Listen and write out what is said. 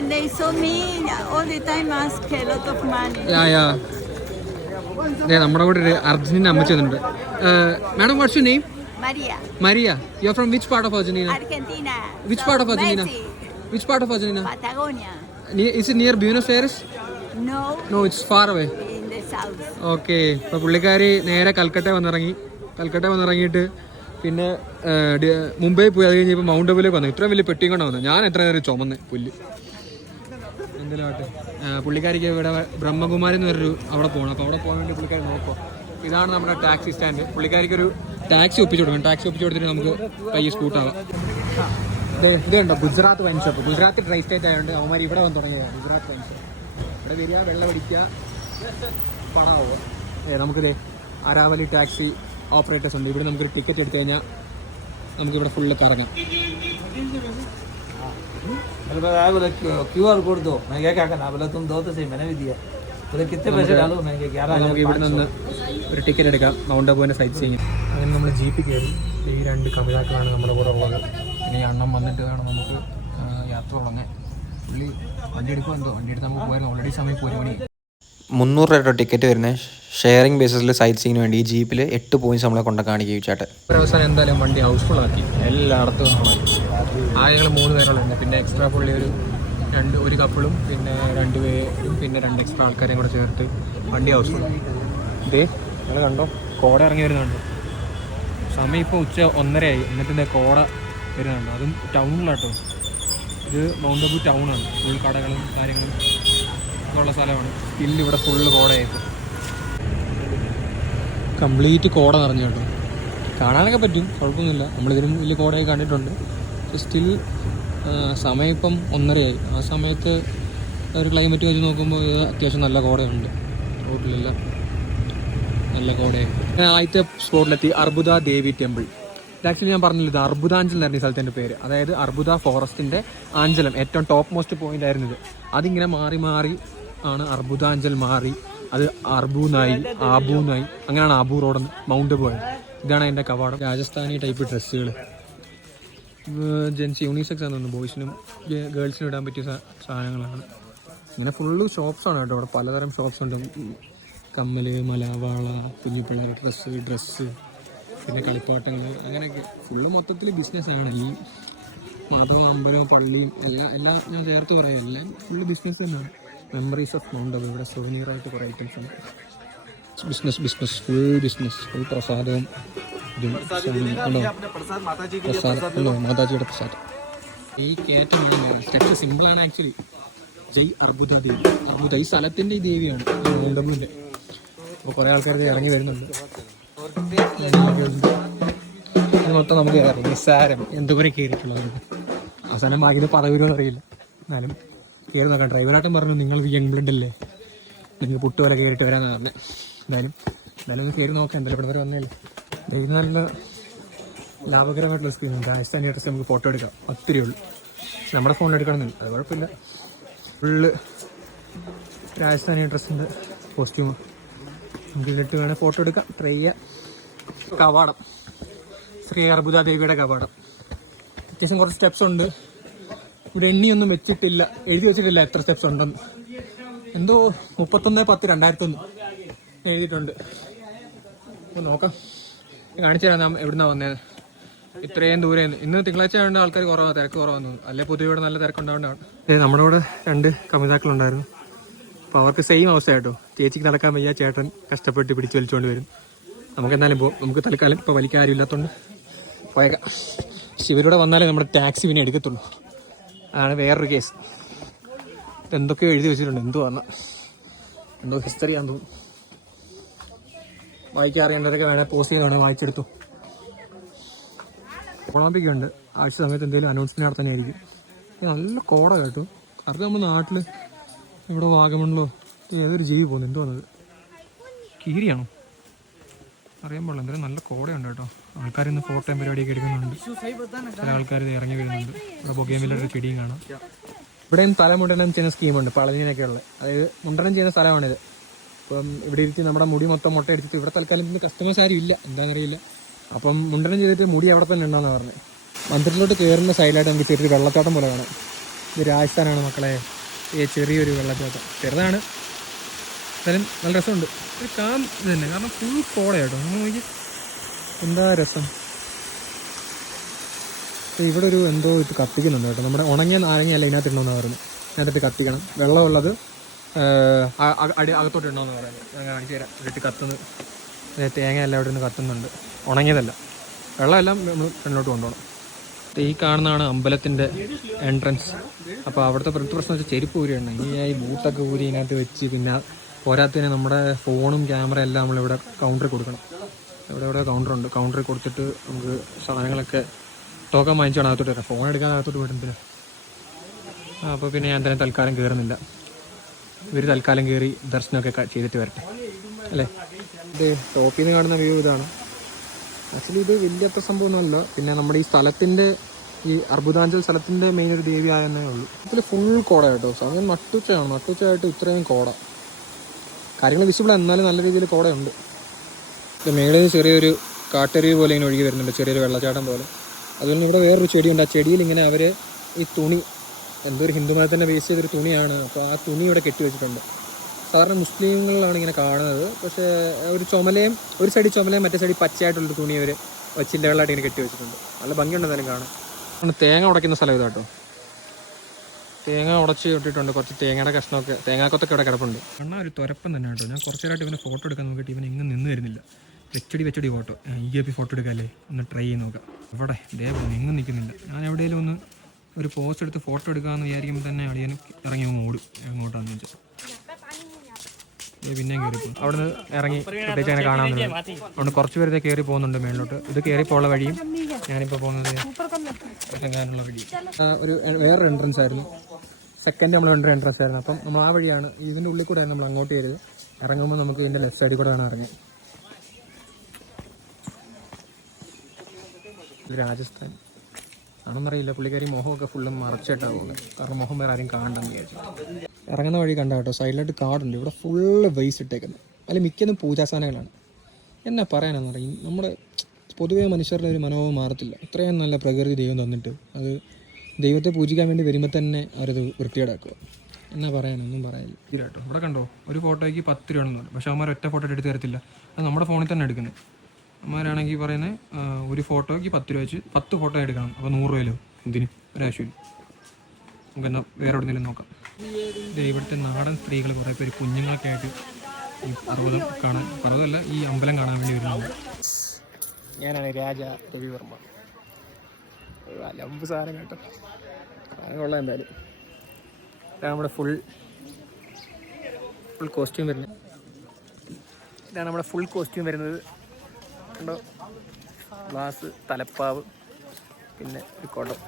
And they saw me all the time ask a lot of money. നമ്മുടെ കൂടെ ഒരു Argentina അമ്മച്ചി വന്നിട്ടുണ്ട്. Madam, what's your name? Maria. Maria. You're from which part of Argentina? Argentina. Which part of Argentina? Messi. Which part of Argentina? Patagonia. Is it near Buenos Aires? No. No, it's far away. In the south. Okay. അപ്പോൾ പുള്ളിക്കാരി നേരെ കൽക്കട്ട വന്നിറങ്ങിയിട്ട് പിന്നെ മുംബൈ പോയി. അത് കഴിഞ്ഞ് ഇപ്പോൾ mount അബുലേക്ക് വന്നു. ഇത്രയും വലിയ പെട്ടിയും കൊണ്ട് വന്നത്. ഞാൻ എത്ര നേരം ചുമന്ന് പുല്ല് എന്തെങ്കിലും ആട്ടെ. പുള്ളിക്കാരിക്ക് ഇവിടെ ബ്രഹ്മകുമാരി എന്ന് പറഞ്ഞൊരു അവിടെ പോകണം. അപ്പോൾ അവിടെ പോകാൻ വേണ്ടി പുള്ളിക്കാരി നോക്കുക. ഇതാണ് നമ്മുടെ ടാക്സി സ്റ്റാൻഡ്. പുള്ളിക്കാരിക്ക് ഒരു ടാക്സി ഒപ്പിച്ചു കൊടുക്കണം. ടാക്സി ഒപ്പിച്ചു കൊടുത്തിട്ട് നമുക്ക് പയ്യെ സ്കൂട്ടാവാം. ഇത് കണ്ടോ, Gujarat wine shop. Gujarat tri state ആയതുകൊണ്ട് അവന്മാർ ഇവിടെ വന്ന് തുടങ്ങിയതാണ്. Gujarat wine shop. ഇവിടെ വരിക, വെള്ളം അടിക്കുക, പണമാവുക. നമുക്കിത് അരാവലി ടാക്സി ഓപ്പറേറ്റേഴ്സ് ഉണ്ട്. ഇവിടെ നമുക്കൊരു ടിക്കറ്റ് എടുത്തു കഴിഞ്ഞാൽ നമുക്കിവിടെ ഫുള്ള് കറങ്ങാം. QR कोड दो. मैं क्या करना, बोला तुम दो तो सही, मैंने भी दिया. बोले कितने पैसे डालो, मैं 11,000. നമുക്ക് ഇവിടെ നിന്ന് ഒരു ടിക്കറ്റ് എടുക്കാം മൗണ്ട് അബുവിൻ്റെ സൈറ്റ് സീയിങ്. അങ്ങനെ നമ്മൾ ജീപ്പിൽ കയറി. ഈ 2 കമിതാക്കളാണ് നമ്മുടെ കൂടെ ഉള്ളത്. പിന്നെ ഈ അണ്ണം വന്നിട്ട് വേണം നമുക്ക് യാത്ര തുടങ്ങാൻ. പുള്ളി വണ്ടി എടുക്കുമോ എന്തോ. വണ്ടി എടുത്ത് നമുക്ക് പോയാലും ഓൾറെഡി സമയം 1 മണി. 300 രൂപ ടിക്കറ്റ് വരുന്നത്. ഷെയറിംഗ് ബേസിസിൽ സൈറ്റ് സീയിങ്ങിന് വേണ്ടി ഈ ജീപ്പിൽ 8 പോയിന്റ്സ് നമ്മളെ കൊണ്ട് കാണിക്കും ചേട്ടൻ. അവസാനം എന്തായാലും വണ്ടി ഹൗസ്ഫുൾ ആക്കി. എല്ലായിടത്തും ആകെ 3 പേരുള്ളുണ്ട്. പിന്നെ എക്സ്ട്രാ പുള്ളി ഒരു കപ്പിളും പിന്നെ 2 പേരും പിന്നെ 2 എക്സ്ട്രാ ആൾക്കാരെയും കൂടെ ചേർത്ത് വണ്ടി ഹൗസ്ഫുൾ. ഇതേ നിങ്ങൾ കണ്ടോ, കോട ഇറങ്ങി വരുന്നുണ്ടോ. സമയം ഇപ്പോൾ ഉച്ച 1:30 എന്നിട്ട് ഇതേ കോട വരുന്നുണ്ടോ. അതും ടൗണിലാട്ടോ. ഇത് മൗണ്ട് അബു ടൗണാണ്. ഫുൾ കടകളും കാര്യങ്ങളും ഉള്ള സ്ഥലമാണ്. സ്റ്റിൽ ഇവിടെ ഫുള്ള് കോടയായിരുന്നു. കംപ്ലീറ്റ് കോട നിറഞ്ഞു കേട്ടോ. കാണാനൊക്കെ പറ്റും, കുഴപ്പമൊന്നുമില്ല. നമ്മളിതിനും വലിയ കോടയൊക്കെ കണ്ടിട്ടുണ്ട്. സ്റ്റിൽ സമയം ഇപ്പം 1:30. ആ സമയത്ത് ഒരു ക്ലൈമറ്റ് വെച്ച് നോക്കുമ്പോൾ അത്യാവശ്യം നല്ല കോടയുണ്ട്. റോഡിലില്ല, നല്ല കോടയായിരുന്നു. ഞാൻ ആദ്യത്തെ സ്പോട്ടിലെത്തി അർബുദ ദേവി ടെമ്പിൾ. ആക്ച്വലി ഞാൻ പറഞ്ഞില്ല, ഇത് അർബുദാഞ്ചൽ എന്നായിരുന്നു ഈ സ്ഥലത്തിൻ്റെ പേര്. അതായത് അർബുദ ഫോറസ്റ്റിൻ്റെ ആഞ്ചലം, ഏറ്റവും ടോപ്പ് മോസ്റ്റ് പോയിന്റ് ആയിരുന്നു ഇത്. അതിങ്ങനെ മാറി മാറി ആണ് അർബുദാഞ്ചൽ മാറി അത് അർബുനായി, ആബുനായി, അങ്ങനെയാണ് ആബു റോഡ് മൗണ്ട് അബു ആയത്. ഇതാണ് അതിൻ്റെ കവാടം. രാജസ്ഥാനി ടൈപ്പ് ഡ്രസ്സുകൾ, ജെൻസ് യൂണിസെക്സ് ആണെന്ന് തോന്നുന്നു. ബോയ്സിനും ഗേൾസിനും ഇടാൻ പറ്റിയ സാധനങ്ങളാണ്. ഇങ്ങനെ ഫുള്ള് ഷോപ്സാണ് കേട്ടോ. അവിടെ പലതരം ഷോപ്സ് ഉണ്ട്. കമ്മല്, മല, വള, കുഞ്ഞിപ്പിള്ളേർ ഡ്രസ്സ്, പിന്നെ കളിപ്പാട്ടങ്ങൾ, അങ്ങനെയൊക്കെ ഫുള്ള് മൊത്തത്തിൽ ബിസിനസ്സാണ്. ഈ മതവും അമ്പലവും പള്ളിയും എല്ലാം ഞാൻ ചേർത്ത് പറയാം. എല്ലാം ഫുള്ള് ബിസിനസ് തന്നെയാണ്. Memories of mount Abu. ഇവിടെ സൊവനീറായിട്ട് കുറേ ഐറ്റംസ് ഉണ്ട്. ഫുൾ പ്രസാദവും ഇതും മാതാജിയുടെ പ്രസാദം. ഈ കയറ്റമാണ് സ്റ്റെപ്പ് സിമ്പിളാണ് ആക്ച്വലി. ജയ് അർബുദ ദേവി. അർബുദ ഈ സ്ഥലത്തിൻ്റെ ഈ ദേവിയാണ് മൗണ്ട് അബുവിൻ്റെ. അപ്പോൾ കുറേ ആൾക്കാർക്ക് ഇറങ്ങി വരുന്നുണ്ട്. മൊത്തം നമുക്ക് കയറി നിസ്സാരം എന്തോരം കയറിയിട്ടുള്ളത്. അവസാനം ബാക്കി പദവിരുമെന്ന് അറിയില്ല. എന്നാലും കയറി നോക്കാം. ഡ്രൈവറായിട്ടും പറഞ്ഞു നിങ്ങൾ യങ് ബ്ലഡ് അല്ലേ, നിങ്ങൾക്ക് പുട്ട് പോലെ കയറിയിട്ട് വരാമെന്ന് പറഞ്ഞത്. എന്തായാലും ഒന്ന് കയറി നോക്കാം. എന്തായാലും ഇവിടെ വരെ വന്നല്ലേ. ഇത് നല്ല ലാഭകരമായിട്ടുള്ള സ്ക്രീനുണ്ട്. രാജസ്ഥാനി ഡ്രസ്സ് നമുക്ക് ഫോട്ടോ എടുക്കാം. ഒത്തിരി ഉള്ളൂ. നമ്മുടെ ഫോണിൽ എടുക്കണമെന്നില്ല, അത് കുഴപ്പമില്ല. ഫുള്ള് രാജസ്ഥാനി ഡ്രസ്സിൻ്റെ കോസ്റ്റ്യൂം നമുക്ക് കിട്ടി വേണേൽ ഫോട്ടോ എടുക്കാം, ട്രൈ ചെയ്യാം. കവാടം, ശ്രീ അർബുദ ദേവിയുടെ കവാടം. അത്യാവശ്യം കുറച്ച് സ്റ്റെപ്സ് ഉണ്ട്. ഇവിടെ എണ്ണിയൊന്നും വെച്ചിട്ടില്ല, എഴുതി വെച്ചിട്ടില്ല എത്ര സ്റ്റെപ്സ് ഉണ്ടെന്ന്. എന്തോ 31/10/2001 എഴുതിയിട്ടുണ്ട്. അപ്പോൾ നോക്കാം, കാണിച്ചു തരാം നാം എവിടുന്നാണ് വന്നത്. ഇത്രയും ദൂരെ ഇന്ന് തിങ്കളാഴ്ച ആയതുകൊണ്ട് ആൾക്കാർ കുറവാണ്, തിരക്ക് കുറവാന്ന് തോന്നുന്നു. അല്ലെ പൊതുവെ ഇവിടെ നല്ല തിരക്കുണ്ടാവേണ്ടതാണ്. നമ്മുടെ കൂടെ 2 കമിതാക്കളുണ്ടായിരുന്നു. അപ്പോൾ അവർക്ക് സെയിം അവസ്ഥയായിട്ടോ. ചേച്ചിക്ക് നടക്കാൻ വയ്യ, ചേട്ടൻ കഷ്ടപ്പെട്ട് പിടിച്ച് വലിച്ചുകൊണ്ട് വരും. നമുക്ക് എന്നാലും പോകും. നമുക്ക് തൽക്കാലം ഇപ്പോൾ വലിക്കാൻ ആരും ഇല്ലാത്തതുകൊണ്ട് പോയേക്കാം. പക്ഷെ ഇവരിവിടെ വന്നാലേ നമ്മുടെ ടാക്സി പിന്നെ എടുക്കത്തുള്ളൂ. അതാണ് വേറൊരു കേസ്. എന്തൊക്കെയോ എഴുതി വെച്ചിട്ടുണ്ട്. എന്തോ പറഞ്ഞാൽ എന്തോ ഹിസ്റ്ററി ആണെന്ന് തോന്നുന്നു. വായിക്കാൻ അറിയേണ്ടതൊക്കെ വേണേൽ പോസ്റ്റ് ചെയ്ത് വേണേൽ വായിച്ചെടുത്തു. ഒളിമ്പിക്കുണ്ട്. ആഴ്ച സമയത്ത് എന്തെങ്കിലും അനൗൺസ്മെന്റ് നടത്താനായിരിക്കും. നല്ല കോട കേട്ടോ. കാരണം നമ്മുടെ നാട്ടിൽ ഇവിടെ വാഗമണിലോ ഏതൊരു ജീവി പോകുന്നു. എന്തോ വന്നത് കീരിയാണോ അറിയാൻ പാടില്ല. എന്തായാലും നല്ല കോടയുണ്ട് കേട്ടോ. ആൾക്കാർ ഇന്ന് ഫോട്ടോയും പരിപാടിയൊക്കെ എടുക്കുന്നുണ്ട്. ചില ആൾക്കാർ ഇത് ഇറങ്ങി വരുന്നുണ്ട്. ഇവിടെ ബൊഗേമില്ലൊരു ചെടിയും കാണാം. ഇവിടെയും തലമുണ്ടനം ചെയ്യുന്ന സ്കീമുണ്ട്, പളനിനൊക്കെ ഉള്ളത്. അതായത് മുണ്ടനം ചെയ്യുന്ന സ്ഥലമാണിത്. അപ്പം ഇവിടെ ഇരുത്തി നമ്മുടെ മുടി മൊത്തം മുട്ട എടുത്തിട്ട് ഇവിടെ തൽക്കാലം ഇന്ന് കസ്റ്റമേഴ്സ് ആരും ഇല്ല, എന്താണെന്നറിയില്ല. അപ്പം മുണ്ടനം ചെയ്തിട്ട് മുടി അവിടെ തന്നെ ഉണ്ടെന്നാണ് പറഞ്ഞത്. മന്ദിരത്തിലോട്ട് കയറുന്ന സൈഡിലായിട്ട് നമുക്ക് ചെറിയൊരു വെള്ളച്ചാട്ടം പോലെ കാണാം. ഇത് രാജസ്ഥാനാണ് മക്കളെ. ഈ ചെറിയൊരു വെള്ളച്ചാട്ടം, ചെറുതാണ് എന്നാലും നല്ല രസമുണ്ട്. ഒരു കാം ഇത് തന്നെ, കാരണം ഫുൾ കോടയാട്ടോ. നമ്മൾ നോക്കി എന്താ രസം. ഇവിടെ ഒരു എന്തോ ഇത് കത്തിക്കുന്നുണ്ട് കേട്ടോ. നമ്മുടെ ഉണങ്ങിയ നാരങ്ങയല്ല ഇതിനകത്ത് ഇടണമെന്ന് പറയുന്നത്. ഇതിനകത്തിട്ട് കത്തിക്കണം. വെള്ളമുള്ളത് അകത്തോട്ട് ഇടണമെന്ന് പറയുന്നത്. ഞാൻ കാണിച്ചു തരാം. ഇട്ട് കത്തുന്നത് തേങ്ങയെല്ലാം ഇവിടെ നിന്ന് കത്തുന്നുണ്ട്. ഉണങ്ങിയതല്ല, വെള്ളമെല്ലാം നമ്മൾ ഫ്രണ്ടിലോട്ട് കൊണ്ടുപോകണം. ഈ കാണുന്നതാണ് അമ്പലത്തിൻ്റെ എൻട്രൻസ്. അപ്പോൾ അവിടുത്തെ പ്രശ്നം വെച്ചാൽ ചെരുപ്പ് ഊരിയാണ്. ഈ ബൂട്ടൊക്കെ ഊരി ഇതിനകത്ത് വെച്ച്, പിന്നെ പോരാത്തതിന് നമ്മുടെ ഫോണും ക്യാമറ എല്ലാം നമ്മളിവിടെ കൗണ്ടറിൽ കൊടുക്കണം. ഇവിടെ കൗണ്ടറുണ്ട്. കൗണ്ടറിൽ കൊടുത്തിട്ട് നമുക്ക് സാധനങ്ങളൊക്കെ ടോക്കൺ വാങ്ങിച്ചാണ് അകത്തോട്ട് വരാം. ഫോൺ എടുക്കാൻ അകത്തോട്ട് പോയിട്ടുണ്ട്. അപ്പോൾ പിന്നെ ഞാൻ തന്നെ തൽക്കാലം കയറുന്നില്ല. ഇവർ തൽക്കാലം കയറി ദർശനമൊക്കെ ചെയ്തിട്ട് വരട്ടെ അല്ലേ. ഇത് ടോപ്പിൽ നിന്ന് കാണുന്ന വ്യൂ ഇതാണ്. ആക്ച്വലി ഇത് വലിയ അത്ര സംഭവമൊന്നുമല്ല. പിന്നെ നമ്മുടെ ഈ സ്ഥലത്തിൻ്റെ, ഈ അർബുദാഞ്ചൽ സ്ഥലത്തിൻ്റെ മെയിൻ ഒരു ദേവി ആയെന്നേ ഉള്ളൂ. ഇതിൽ ഫുൾ കോട കേട്ടോ. സമയം നട്ടുച്ചയാണ്. നട്ടുച്ചയായിട്ട് ഇത്രയും കോട. കാര്യങ്ങൾ വിസിബിൾ, എന്നാലും നല്ല രീതിയിൽ കോടയുണ്ട്. ഇത് മേളിൽ ചെറിയൊരു കാട്ടരുവി പോലെ ഇങ്ങനെ ഒഴുകി വരുന്നുണ്ട്, ചെറിയൊരു വെള്ളച്ചാട്ടം പോലെ. അതുപോലെ ഇവിടെ വേറൊരു ചെടിയുണ്ട്. ആ ചെടിയിൽ ഇങ്ങനെ അവർ ഈ തുണി, എന്തൊരു ഹിന്ദു മതത്തിൻ്റെ ബേസ് ചെയ്തൊരു തുണിയാണ്. അപ്പോൾ ആ തുണി ഇവിടെ കെട്ടി വെച്ചിട്ടുണ്ട്. സാധാരണ മുസ്ലിങ്ങളിലാണ് ഇങ്ങനെ കാണുന്നത്. പക്ഷേ ഒരു ചുമലയും, ഒരു സൈഡ് ചുമലയും മറ്റേ സൈഡിൽ പച്ചയായിട്ടുള്ളൊരു തുണി അവർ ചില്ലകളായിട്ട് ഇങ്ങനെ കെട്ടി വെച്ചിട്ടുണ്ട്. നല്ല ഭംഗിയുണ്ട് എന്തായാലും കാണാൻ. തേങ്ങ ഉടയ്ക്കുന്ന സ്ഥലം ഇതാട്ടോ. തേങ്ങ ഉടച്ച് ഇട്ടിട്ടുണ്ട്. കുറച്ച് തേങ്ങയുടെ കഷ്ണമൊക്കെ, തേങ്ങാക്കൊത്തൊക്കെ ഇവിടെ കിടപ്പുണ്ട്. എന്നാൽ ഒരു തുരപ്പം തന്നെ കേട്ടോ. ഞാൻ കുറച്ച് നേരമായിട്ട് ഇവനെ ഫോട്ടോ എടുക്കാൻ നോക്കിയിട്ട് ഇവൻ എങ്ങും നിന്ന് വരുന്നില്ല. വെച്ചടി ഫോട്ടോ, ഈ ഫോട്ടോ എടുക്കാമല്ലേ, ഒന്ന് ട്രൈ ചെയ്ത് നോക്കാം. ഇവിടെ ഇതേപോലെ എങ്ങും നിൽക്കുന്നില്ല. ഞാൻ എവിടെയെങ്കിലും ഒന്ന് ഒരു പോസ്റ്റ് എടുത്ത് ഫോട്ടോ എടുക്കാമെന്ന് വിചാരിക്കുമ്പോൾ തന്നെ അടിയാൻ ഇറങ്ങി ഓടും എങ്ങോട്ടാന്ന് വെച്ചാൽ. പിന്നെയും കയറിപ്പോകും. അവിടെ നിന്ന് ഇറങ്ങി പ്രത്യേകിച്ച് അങ്ങനെ കാണാമെന്ന്. അതുകൊണ്ട് കുറച്ച് പേരത്തെ കയറി പോകുന്നുണ്ട് മേളിലോട്ട്. ഇത് കയറിപ്പോയുള്ള വഴിയും ഞാനിപ്പോൾ പോകുന്നത് ഇറങ്ങാനുള്ള വഴി. ഒരു വേറൊരു എൻട്രൻസ് ആയിരുന്നു. സെക്കൻഡ് നമ്മൾ വേണ്ട എൻട്രൻസ് ആയിരുന്നു. അപ്പം നമ്മൾ ആ വഴിയാണ്, ഇതിൻ്റെ ഉള്ളിൽ കൂടെ ആയിരുന്നു നമ്മൾ അങ്ങോട്ട് കയറിയത്. ഇറങ്ങുമ്പോൾ നമുക്ക് ഇതിൻ്റെ ലെഫ്റ്റ് സൈഡിൽ കൂടെ ആണ് ഇറങ്ങി. ഇത് രാജസ്ഥാൻ ആണെന്നറിയില്ല. പുള്ളിക്കാരി മുഖമൊക്കെ ഫുള്ളും മറച്ചിട്ടാണ് പോകുന്നത്. കാരണം മുഖം വേറെ ആരും കാണണ്ടെന്ന് വിചാരിച്ചു. ഇറങ്ങുന്ന വഴി കണ്ട കേട്ടോ, സൈഡിലായിട്ട് കാടുണ്ട്. ഇവിടെ ഫുള്ള് വേസ്റ്റ് ഇട്ടേക്കുന്നത്. അതിൽ മിക്കതും പൂജാസാധനങ്ങളാണ്. എന്നാ പറയാനെന്നറിയും, നമ്മുടെ പൊതുവേ മനുഷ്യരുടെ ഒരു മനോഭാവം മാറത്തില്ല. ഇത്രയും നല്ല പ്രകൃതി ദൈവം തന്നിട്ട് അത് ദൈവത്തെ പൂജിക്കാൻ വേണ്ടി വരുമ്പോൾ തന്നെ അവരത് വൃത്തികേടാക്കുക. എന്നാ പറയാനൊന്നും പറയാനില്ല. ഇത് കേട്ടോ, ഇവിടെ കണ്ടോ, ഒരു ഫോട്ടോയ്ക്ക് 10 രൂപയാണെന്ന് പറയും. പക്ഷേ അവന്മാർ ഒറ്റ ഫോട്ടോ എടുത്ത് തരത്തില്ല. അത് നമ്മുടെ ഫോണിൽ തന്നെ എടുക്കുന്നത്. അമ്മമാരാണെങ്കിൽ പറയുന്നത് ഒരു ഫോട്ടോയ്ക്ക് 10 രൂപ വെച്ച് 10 ഫോട്ടോ എടുക്കണം. അപ്പോൾ 100 രൂപയിലോ എന്തിന്, ഒരാവശ്യമില്ല. നമുക്കെന്നാൽ വേറെ എവിടെയെങ്കിലും നോക്കാം. ഇവിടുത്തെ നാടൻ സ്ത്രീകൾ കുറേ പേര് കുഞ്ഞുങ്ങളൊക്കെ ആയിട്ട് ഈ പർവ്വതം കാണാൻ, പർവ്വതമല്ല ഈ അമ്പലം കാണാൻ വേണ്ടി വരുന്നുണ്ട്. ഞാനാണ് രാജ രവിവർമ്മ. അലമ്പ് സാധനം കേട്ടോ, സാധനം കൊള്ളാം എന്തായാലും. ഇതാണ് നമ്മുടെ ഫുൾ കോസ്റ്റ്യൂം വരുന്നത്. ഇതാണ് നമ്മുടെ ഫുൾ കോസ്റ്റ്യൂം വരുന്നത്. കണ്ടോ, ഗ്ലാസ്, തലപ്പാവ്, പിന്നെ ഒരു കുടം.